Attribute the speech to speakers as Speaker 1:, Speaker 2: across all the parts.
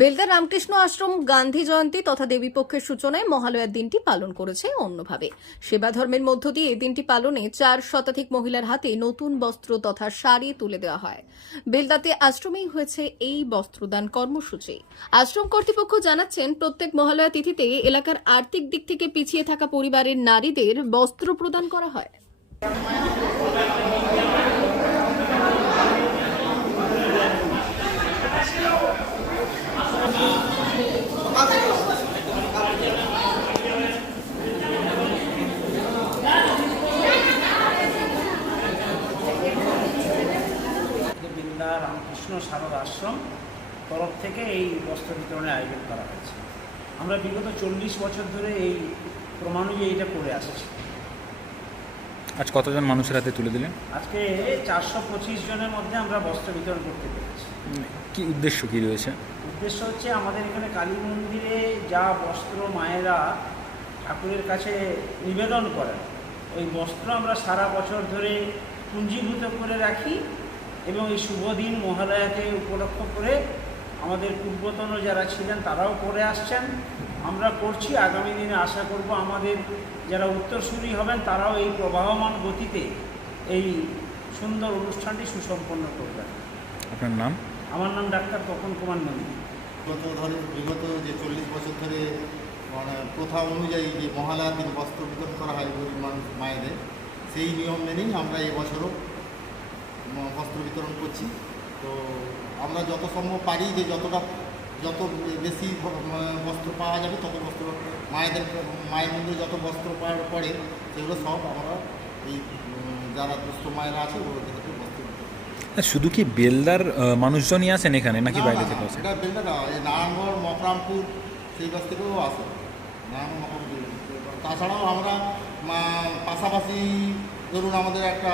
Speaker 1: বেলদা রামকৃষ্ণ আশ্রম, গান্ধী জয়ন্তী তথা দেবীপক্ষের সূচনায় মহালয়ার দিনটি পালন করেছে অন্যভাবে। সেবা ধর্মের মধ্য দিয়ে এই দিনটি পালনে চার শতাধিক মহিলার হাতে নতুন বস্ত্র তথা শাড়ি তুলে দেওয়া হয়। বেলদাতে আশ্রমেই হয়েছে এই বস্ত্রদান কর্মসূচি। আশ্রম কর্তৃপক্ষ জানাচ্ছেন, প্রত্যেক মহালয়া তিথিতে এলাকার আর্থিক দিক থেকে পিছিয়ে থাকা পরিবারের নারীদের বস্ত্র প্রদান করা হয়।
Speaker 2: রামকৃষ্ণ সারদ আশ্রম তরফ থেকে এই বস্ত্র বিতরণের আয়োজন করা হয়েছে। আমরা বিগত চল্লিশ বছর ধরে এই ক্রমানুযায়ী এটা করে আসছি।
Speaker 3: আজ কতজন মানুষের হাতে তুলে দিলেন?
Speaker 2: আজকে চারশো পঁচিশ জনের মধ্যে আমরা বস্ত্র বিতরণ করতে পেরেছি।
Speaker 3: কি উদ্দেশ্য কি রয়েছে?
Speaker 2: উদ্দেশ্য হচ্ছে আমাদের এখানে কালী মন্দিরে যা বস্ত্র মায়েরা ঠাকুরের কাছে নিবেদন করেন ওই বস্ত্র আমরা সারা বছর ধরে পুঞ্জীভূত করে রাখি। এবং এই শুভ দিন মহালয়াকে উপলক্ষ করে আমাদের পূর্বতন যারা ছিলেন তারাও করে আসছেন। আমরা করছি আগামী দিনে আশা করব আমাদের যারা উত্তরসূরি হবেন তারাও এই প্রবাহমান গতিতে এই সুন্দর অনুষ্ঠানটি সুসম্পন্ন করবেন।
Speaker 3: আপনার নাম?
Speaker 2: আমার নাম ডাক্তার তপন কুমার নন্দী।
Speaker 4: গত ধরে বিগত যে চল্লিশ বছর ধরে মানে প্রথা অনুযায়ী যে মহালয়ার দিন বস্ত্র বিতরণ করা হয় গরিব মানুষ মায়েদের সেই নিয়ম মেনেই আমরা এবছরও বস্ত্র বিতরণ করছি। তো আমরা যত সম্ভব পারি যে যতটা যত বেশি বস্ত্র পাওয়া যাবে তত বস্ত্র মায়েদের মায়ের মধ্যে যত বস্ত্র পাওয়ার পরে সেগুলো সব আমরা এই যারা দুস্থ মায়েরা আছে ওদেরকে বস্ত্র
Speaker 3: শুধু কি বেলদার মানুষজনই আসেন এখানে নাকি বাইরে থেকে আসেন
Speaker 4: এটা বেলদা না এই নারায়ণগড় মকরামপুর সেই বাস থেকেও আসে নারায়ণ মকরামপুর। তাছাড়াও আমরা পাশাপাশি ধরুন আমাদের একটা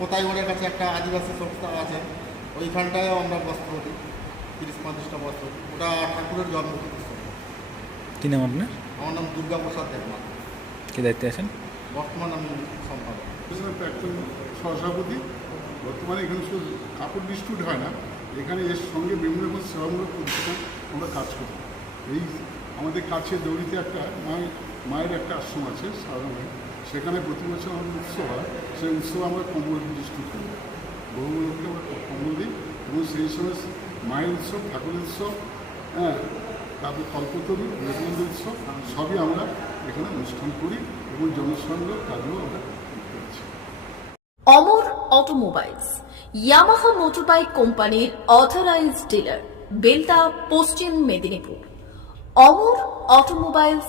Speaker 4: কোথায়গড়ের কাছে একটা আদিবাসী সংস্থা আছে ওইখানটায়ও আমরা বস্ত্র দিই তিরিশ পঁয়ত্রিশটা বস্ত্র ওটা ঠাকুরের জন্ম
Speaker 3: কি নাম আপনার?
Speaker 4: আমার নাম দুর্গা প্রসাদ দেবনাথ।
Speaker 3: কি দায়িত্বে আছেন?
Speaker 4: বর্তমান আমি সম্পাদক।
Speaker 5: প্রাক্তন সহসভাপতি। বর্তমানে এখানে শুধু কাপড় ডিস্ট্রিবিউট হয় না এখানে এর সঙ্গে বিভিন্ন রকম সেবামূলক প্রতিষ্ঠান আমরা কাজ করি। এই আমাদের কাছে দৌড়িতে একটা মায়ের মায়ের একটা আশ্রম আছে সাধারণ সেখানে প্রতি বছর আমাদের উৎসব হয়। সেই উৎসবে আমরা কম্বল ডিস্ট্রিবিউট করি। বহু লোককে আমরা কম্বল দিই এবং সেই সময় মায়ের উৎসব, ঠাকুরের উৎসব হ্যাঁ তারপর কল্পতরু বিবেকানন্দ উৎসব, সবই আমরা এখানে অনুষ্ঠান করি এবং জনসংযোগ কাজও আমরা
Speaker 6: অমর অটোমোবাইলস, ইয়ামাহা মোটরবাইক কোম্পানির অথরাইজড ডিলার বেলদা পশ্চিম মেদিনীপুর। অমর অটোমোবাইলস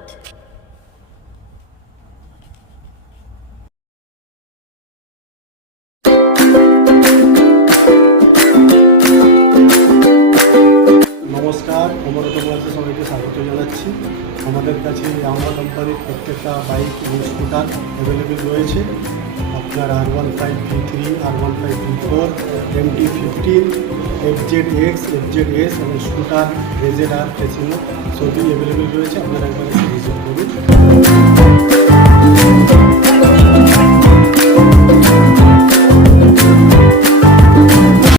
Speaker 7: স্বাগত জানাচ্ছি। আমাদের কাছে আমরা কোম্পানির প্রত্যেকটা বাইক এবং স্কুটার অ্যাভেলেবেল রয়েছে। আপনার R one five V three R one five V four M T fifteen F Z X F Z S এবং স্কুটার রেজেড আর ফেসিনো সবই অ্যাভেলেবেল রয়েছে। আপনারা একবার